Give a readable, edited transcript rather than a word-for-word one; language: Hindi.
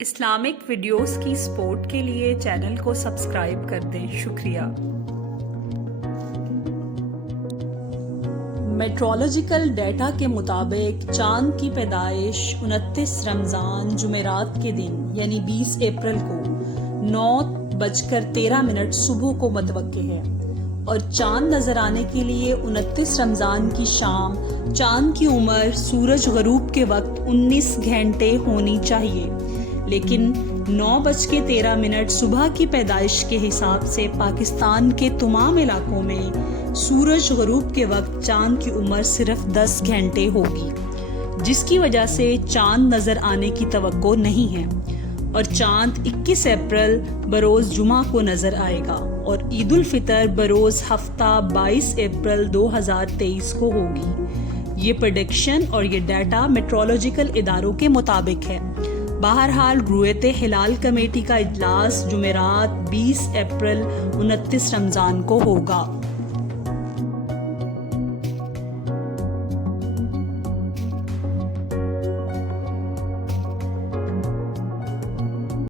इस्लामिक वीडियोस की सपोर्ट के लिए चैनल को सब्सक्राइब कर दें। शुक्रिया। मेट्रोलॉजिकल डेटा के मुताबिक चांद की पैदाइश 29 रमज़ान जुमेरात के दिन यानी 20 अप्रैल को 9:13 सुबह को मतवक्के है और चांद नजर आने के लिए 29 रमज़ान की शाम चांद की उम्र सूरज गरूब के वक्त 19 घंटे होनी चाहिए, लेकिन 9:13 सुबह की पैदाइश के हिसाब से पाकिस्तान के तमाम इलाकों में सूरज गरूब के वक्त चांद की उम्र सिर्फ 10 घंटे होगी, जिसकी वजह से चांद नज़र आने की तवक्को नहीं है और चांद 21 अप्रैल बरोज़ जुमा को नज़र आएगा और ईद उल फितर बरोज़ हफ्ता 22 अप्रैल 2023 को होगी। ये प्रेडिक्शन और ये डाटा मेट्रोलॉजिकल इदारों के मुताबिक है। बहरहाल रुयत हिलाल कमेटी का इजलास जुमेरात 20 अप्रैल 29 रमज़ान को होगा।